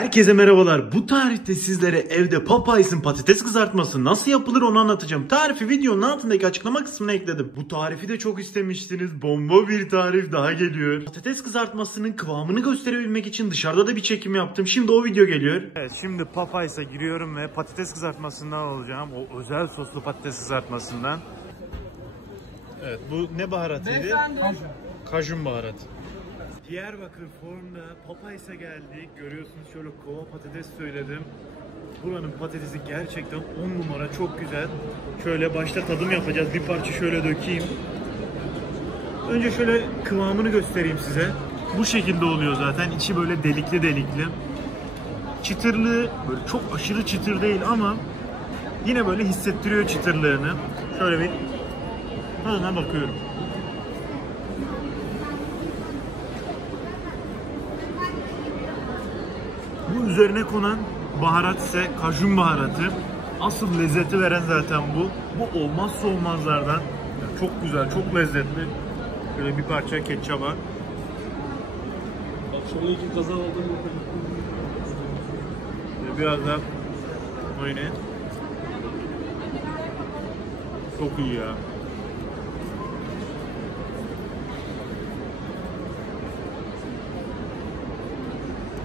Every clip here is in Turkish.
Herkese merhabalar. Bu tarifte sizlere evde Popeyes'in patates kızartması nasıl yapılır onu anlatacağım. Tarifi videonun altındaki açıklama kısmına ekledim. Bu tarifi de çok istemiştiniz. Bomba bir tarif daha geliyor. Patates kızartmasının kıvamını gösterebilmek için dışarıda da bir çekim yaptım. Şimdi o video geliyor. Evet, şimdi Popeyes'a giriyorum ve patates kızartmasından alacağım. O özel soslu patates kızartmasından. Evet, bu ne baharatıydı? Kajun baharatı. Diyarbakır Form'da Popeyes'a geldik. Görüyorsunuz şöyle kova patates söyledim. Buranın patatesi gerçekten 10 numara, çok güzel. Şöyle başta tadım yapacağız. Bir parça şöyle dökeyim. Önce şöyle kıvamını göstereyim size. Bu şekilde oluyor zaten. İçi böyle delikli delikli. Çıtırlığı böyle çok aşırı çıtır değil ama yine böyle hissettiriyor çıtırlığını. Şöyle bir tadına bakıyorum. Bu üzerine konan baharat ise kajun baharatı. Asıl lezzeti veren zaten bu. Bu olmazsa olmazlardan. Çok güzel, çok lezzetli. Böyle bir parça ketçaba. Biraz da mayonez. Çok iyi ya.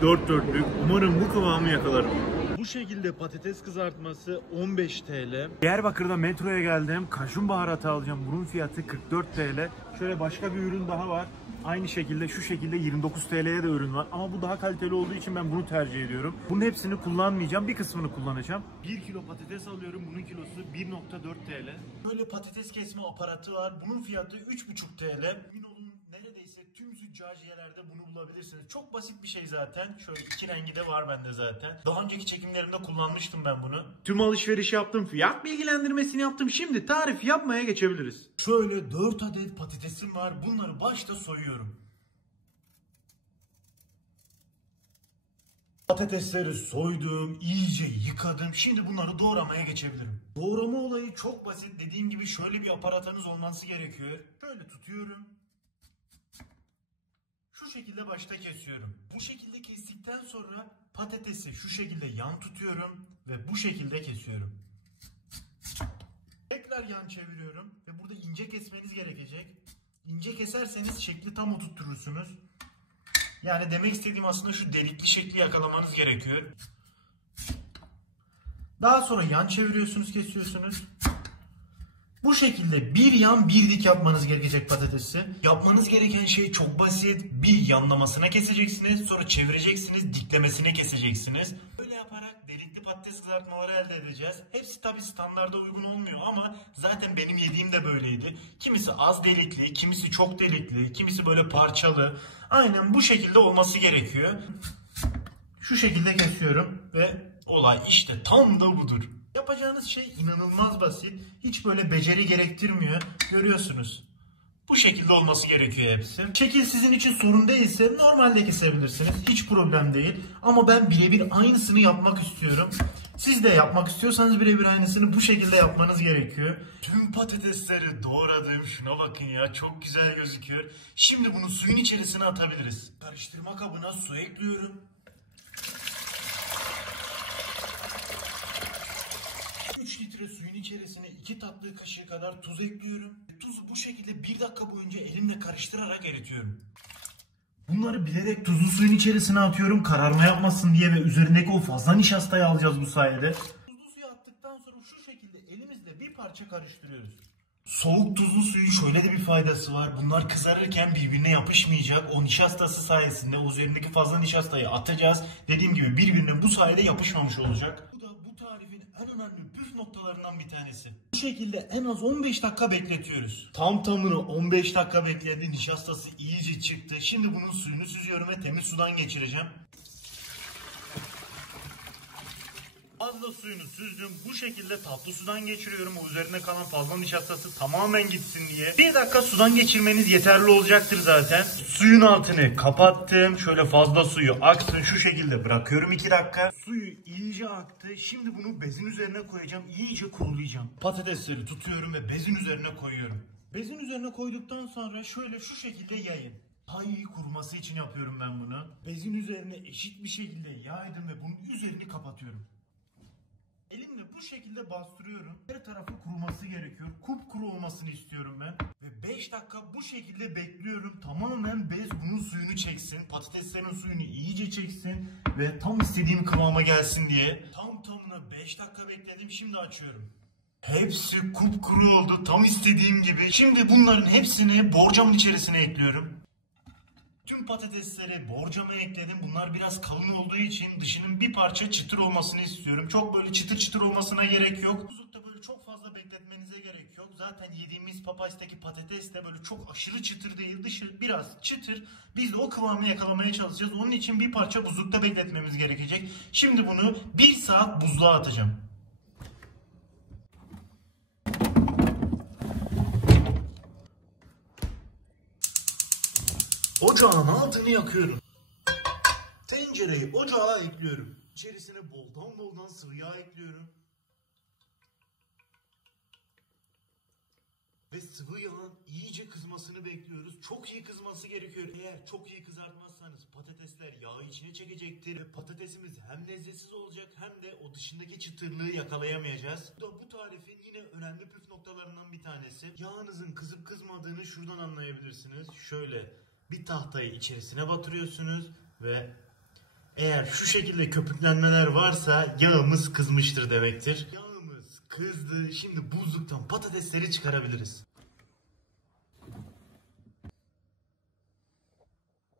Dört dörtlük. Umarım bu kıvamı yakalarım. Bu şekilde patates kızartması 15 TL. Diyarbakır'da metroya geldim. Kajun baharatı alacağım. Bunun fiyatı 44 TL. Şöyle başka bir ürün daha var. Aynı şekilde şu şekilde 29 TL'ye de ürün var. Ama bu daha kaliteli olduğu için ben bunu tercih ediyorum. Bunun hepsini kullanmayacağım. Bir kısmını kullanacağım. 1 kilo patates alıyorum. Bunun kilosu 1.4 TL. Böyle patates kesme aparatı var. Bunun fiyatı 3.5 TL. Emin olun neredeyse tüm züccaciyelerde bunu bulabilirsiniz. Çok basit bir şey zaten. Şöyle iki rengi de var bende zaten. Daha önceki çekimlerimde kullanmıştım ben bunu. Tüm alışveriş yaptım. Fiyat bilgilendirmesini yaptım. Şimdi tarif yapmaya geçebiliriz. Şöyle 4 adet patatesim var. Bunları başta soyuyorum. Patatesleri soydum, iyice yıkadım. Şimdi bunları doğramaya geçebilirim. Doğrama olayı çok basit. Dediğim gibi şöyle bir aparatınız olması gerekiyor. Şöyle tutuyorum. Şu şekilde başta kesiyorum. Bu şekilde kestikten sonra patatesi şu şekilde yan tutuyorum ve bu şekilde kesiyorum. Tekrar yan çeviriyorum ve burada ince kesmeniz gerekecek. İnce keserseniz şekli tam oturturursunuz. Yani demek istediğim aslında şu delikli şekli yakalamanız gerekiyor. Daha sonra yan çeviriyorsunuz, kesiyorsunuz. Bu şekilde bir yan bir dik yapmanız gerekecek patatesi. Yapmanız gereken şey çok basit. Bir yanlamasına keseceksiniz. Sonra çevireceksiniz. Diklemesine keseceksiniz. Böyle yaparak delikli patates kızartmaları elde edeceğiz. Hepsi tabi standarda uygun olmuyor ama zaten benim yediğim de böyleydi. Kimisi az delikli, kimisi çok delikli, kimisi böyle parçalı. Aynen bu şekilde olması gerekiyor. Şu şekilde kesiyorum ve olay işte tam da budur. Yapacağınız şey inanılmaz basit. Hiç böyle beceri gerektirmiyor. Görüyorsunuz. Bu şekilde olması gerekiyor hepsi. Şekil sizin için sorun değilse normalde kesebilirsiniz. Hiç problem değil. Ama ben birebir aynısını yapmak istiyorum. Siz de yapmak istiyorsanız birebir aynısını bu şekilde yapmanız gerekiyor. Tüm patatesleri doğradım. Şuna bakın ya, çok güzel gözüküyor. Şimdi bunu suyun içerisine atabiliriz. Karıştırma kabına su ekliyorum. 3 litre suyun içerisine 2 tatlı kaşığı kadar tuz ekliyorum. Tuzu bu şekilde 1 dakika boyunca elimle karıştırarak eritiyorum. Bunları bilerek tuzlu suyun içerisine atıyorum kararma yapmasın diye ve üzerindeki o fazla nişastayı alacağız bu sayede. Tuzlu suyu attıktan sonra şu şekilde elimizle bir parça karıştırıyoruz. Soğuk tuzlu suyun şöyle de bir faydası var. Bunlar kızarırken birbirine yapışmayacak. O nişastası sayesinde o üzerindeki fazla nişastayı atacağız. Dediğim gibi birbirine bu sayede yapışmamış olacak. Bu da bu tarifin en önemli püf noktalarından bir tanesi. Bu şekilde en az 15 dakika bekletiyoruz. Tam tamına 15 dakika beklendi. Nişastası iyice çıktı. Şimdi bunun suyunu süzüyorum ve temiz sudan geçireceğim. Fazla suyunu süzdüm. Bu şekilde tatlı sudan geçiriyorum. O üzerine kalan fazla nişastası tamamen gitsin diye. 1 dakika sudan geçirmeniz yeterli olacaktır zaten. Suyun altını kapattım. Şöyle fazla suyu aksın. Şu şekilde bırakıyorum 2 dakika. Suyu iyice aktı. Şimdi bunu bezin üzerine koyacağım. İyice kurulayacağım. Patatesleri tutuyorum ve bezin üzerine koyuyorum. Bezin üzerine koyduktan sonra şöyle şu şekilde yayın. daha iyi kuruması için yapıyorum ben bunu. Bezin üzerine eşit bir şekilde yaydım ve bunun üzerini kapatıyorum. Elimle bu şekilde bastırıyorum. Her tarafı kuruması gerekiyor. Kupkuru olmasını istiyorum ben. Ve 5 dakika bu şekilde bekliyorum. Tamamen bez bunun suyunu çeksin. Patateslerin suyunu iyice çeksin. Ve tam istediğim kıvama gelsin diye. Tam tamına 5 dakika bekledim. Şimdi açıyorum. Hepsi kupkuru oldu. Tam istediğim gibi. Şimdi bunların hepsini borcamın içerisine ekliyorum. Tüm patatesleri borcama ekledim. Bunlar biraz kalın olduğu için dışının bir parça çıtır olmasını istiyorum. Çok böyle çıtır çıtır olmasına gerek yok. Buzlukta böyle çok fazla bekletmenize gerek yok. Zaten yediğimiz Popeyes'teki patates de böyle çok aşırı çıtır değil. Dışı biraz çıtır. Biz de o kıvamı yakalamaya çalışacağız. Onun için bir parça buzlukta bekletmemiz gerekecek. Şimdi bunu 1 saat buzluğa atacağım. Ocağın altını yakıyorum. Tencereyi ocağa ekliyorum. İçerisine boldan sıvı yağ ekliyorum. Ve sıvı yağın iyice kızmasını bekliyoruz. Çok iyi kızması gerekiyor. Eğer çok iyi kızartmazsanız patatesler yağı içine çekecektir. Ve patatesimiz hem lezzetsiz olacak hem de o dışındaki çıtırlığı yakalayamayacağız. Bu tarifin yine önemli püf noktalarından bir tanesi. Yağınızın kızıp kızmadığını şuradan anlayabilirsiniz. Şöyle bir tahtayı içerisine batırıyorsunuz ve eğer şu şekilde köpüklenmeler varsa yağımız kızmıştır demektir. Yağımız kızdı. Şimdi buzluktan patatesleri çıkarabiliriz.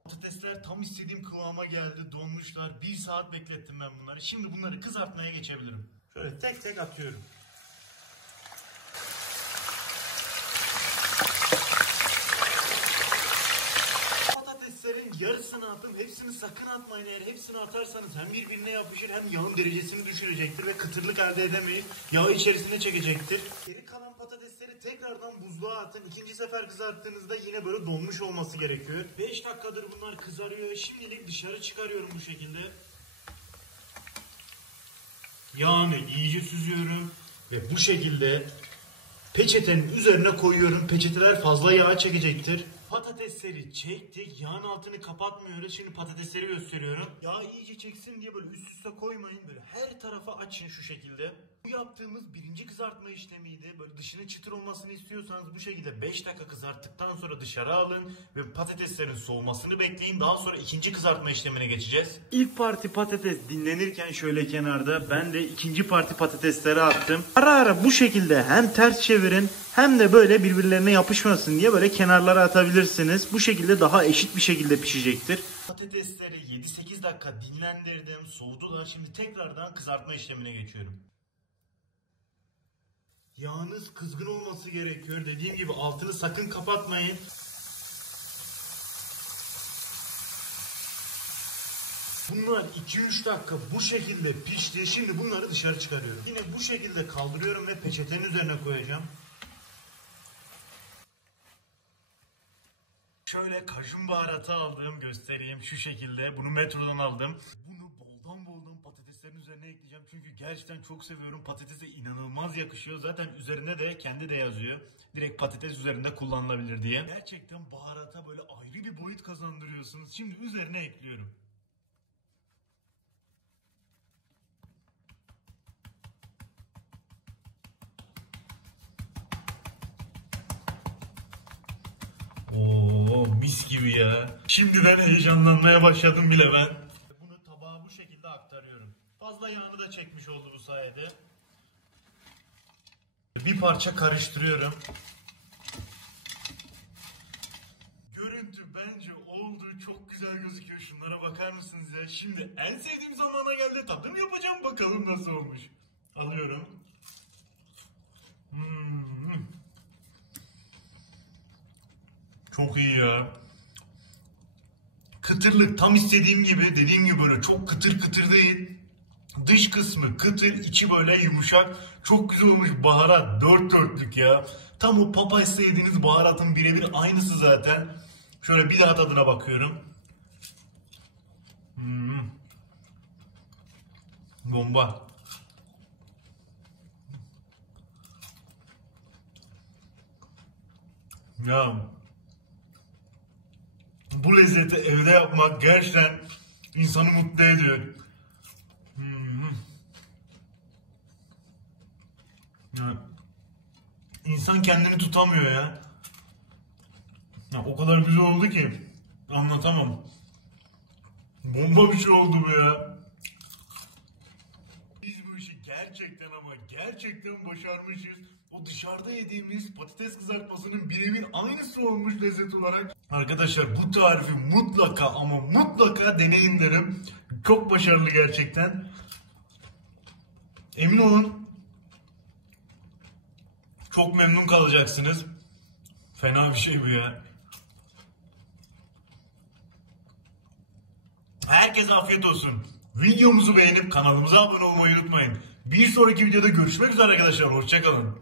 Patatesler tam istediğim kıvama geldi. Donmuşlar. 1 saat beklettim ben bunları. Şimdi bunları kızartmaya geçebilirim. Şöyle tek tek atıyorum. Yarısını attım. Hepsini sakın atmayın. Eğer hepsini atarsanız hem birbirine yapışır hem yağın derecesini düşürecektir ve kıtırlık elde edemeyin. Yağı içerisine çekecektir. Geri kalan patatesleri tekrardan buzluğa atın. İkinci sefer kızarttığınızda yine böyle donmuş olması gerekiyor. 5 dakikadır bunlar kızarıyor. Şimdilik dışarı çıkarıyorum bu şekilde. Yağını iyice süzüyorum ve bu şekilde peçetenin üzerine koyuyorum. Peçeteler fazla yağ çekecektir. Patatesleri çektik. Yağın altını kapatmıyoruz. Şimdi patatesleri gösteriyorum. Yağ iyice çeksin diye böyle üst üste koymayın. Böyle her tarafa açın şu şekilde. Bu yaptığımız birinci kızartma işlemiydi. Böyle dışının çıtır olmasını istiyorsanız bu şekilde 5 dakika kızarttıktan sonra dışarı alın. Ve patateslerin soğumasını bekleyin. Daha sonra ikinci kızartma işlemine geçeceğiz. İlk parti patates dinlenirken şöyle kenarda ben de ikinci parti patatesleri attım. Ara ara bu şekilde hem ters çevirin hem de böyle birbirlerine yapışmasın diye böyle kenarlara atabilirsiniz. Bu şekilde daha eşit bir şekilde pişecektir. Patatesleri 7-8 dakika dinlendirdim. Soğudular. Şimdi tekrardan kızartma işlemine geçiyorum. Yağınız kızgın olması gerekiyor. Dediğim gibi altını sakın kapatmayın. Bunlar 2-3 dakika bu şekilde pişti. Şimdi bunları dışarı çıkarıyorum. Yine bu şekilde kaldırıyorum ve peçetenin üzerine koyacağım. Şöyle kajun baharatı aldım, göstereyim şu şekilde. Bunu metrodan aldım. Bunu boldan patateslerin üzerine ekleyeceğim. Çünkü gerçekten çok seviyorum. Patatese inanılmaz yakışıyor. Zaten üzerinde de kendi de yazıyor. Direkt patates üzerinde kullanılabilir diye. Gerçekten baharata böyle ayrı bir boyut kazandırıyorsunuz. Şimdi üzerine ekliyorum. Oo, mis gibi ya. Şimdiden heyecanlanmaya başladım bile ben. Bunu tabağa bu şekilde aktarıyorum. Fazla yağını da çekmiş oldu bu sayede. Bir parça karıştırıyorum. Görüntü bence oldu. Çok güzel gözüküyor. Şunlara bakar mısınız ya? Şimdi en sevdiğim zamana geldi. Tadım yapacağım. Bakalım nasıl olmuş. Alıyorum. Çok iyi ya. Kıtırlık tam istediğim gibi. Dediğim gibi böyle çok kıtır değil. Dış kısmı kıtır, içi böyle yumuşak. Çok güzel olmuş. Baharat dört dörtlük ya. Tam o Popeyes'te yediğiniz baharatın birebir aynısı zaten. Şöyle bir daha tadına bakıyorum. Bomba. Ya Bu lezzeti evde yapmak gerçekten insanı mutlu ediyor. Ya, İnsan kendini tutamıyor ya. O kadar güzel oldu ki anlatamam. Bomba bir şey oldu bu ya. Biz bu işi gerçekten ama gerçekten başarmışız. O dışarıda yediğimiz patates kızartmasının birebir aynısı olmuş lezzet olarak. Arkadaşlar bu tarifi mutlaka ama mutlaka deneyin derim. Çok başarılı gerçekten. Emin olun çok memnun kalacaksınız. Fena bir şey bu ya. Herkese afiyet olsun. Videomuzu beğenip kanalımıza abone olmayı unutmayın. Bir sonraki videoda görüşmek üzere arkadaşlar. Hoşça kalın.